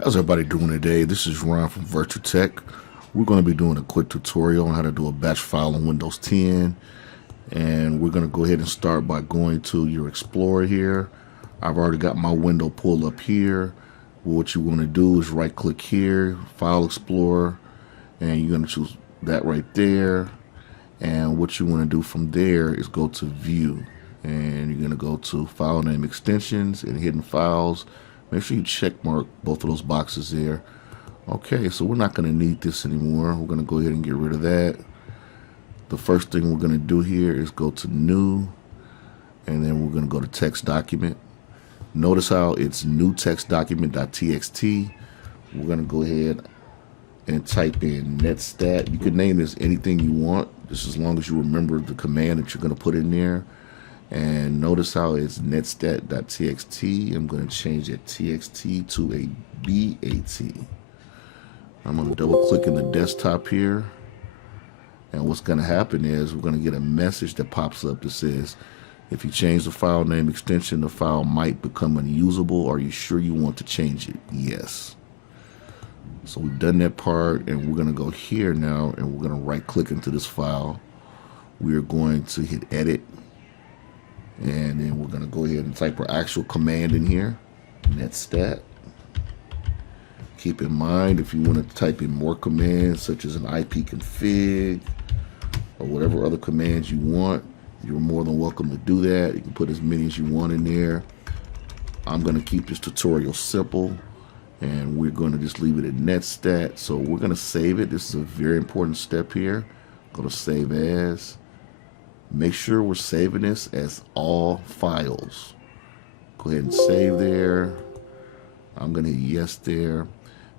How's everybody doing today? This is Ron from Virtual Tech. We're going to be doing a quick tutorial on how to do a batch file on Windows 10. And we're going to go ahead and start by going to your Explorer here. I've already got my window pulled up here. What you want to do is right click here, File Explorer, and you're going to choose that right there. And what you want to do from there is go to View. And you're going to go to File Name Extensions and Hidden Files. Make sure you check mark both of those boxes there. Okay, so we're not going to need this anymore. We're going to go ahead and get rid of that. The first thing we're going to do here is go to New, and then we're going to go to Text Document. Notice how it's new text document.txt. We're going to go ahead and type in netstat. You can name this anything you want, just as long as you remember the command that you're going to put in there. And notice how it's netstat.txt. I'm going to change that txt to a bat. I'm going to double click in the desktop here. And what's going to happen is we're going to get a message that pops up that says, if you change the file name extension, the file might become unusable. Are you sure you want to change it? Yes. So we've done that part, and we're going to go here now, and we're going to right click into this file. We're going to hit edit. And then we're going to go ahead and type our actual command in here, netstat. Keep in mind, if you want to type in more commands, such as an ipconfig or whatever other commands you want, you're more than welcome to do that. You can put as many as you want in there. I'm going to keep this tutorial simple, and we're going to just leave it at netstat. So we're going to save it. This is a very important step here. Go to Save As. Make sure we're saving this as all files. Go ahead and save there. I'm going to hit yes there.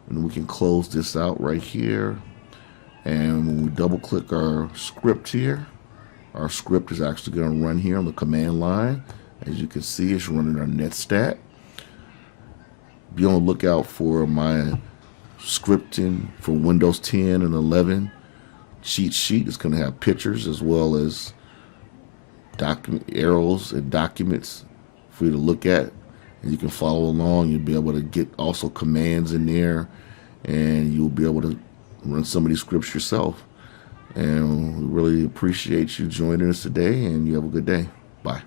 And we can close this out right here. And when we double click our script here, our script is actually going to run here on the command line. As you can see, it's running our netstat. Be on the lookout for my scripting for Windows 10 and 11 cheat sheet. It's going to have pictures as well as document arrows and documents for you to look at, and you can follow along. You'll be able to get also commands in there, and you'll be able to run some of these scripts yourself. And we really appreciate you joining us today, and you have a good day. Bye.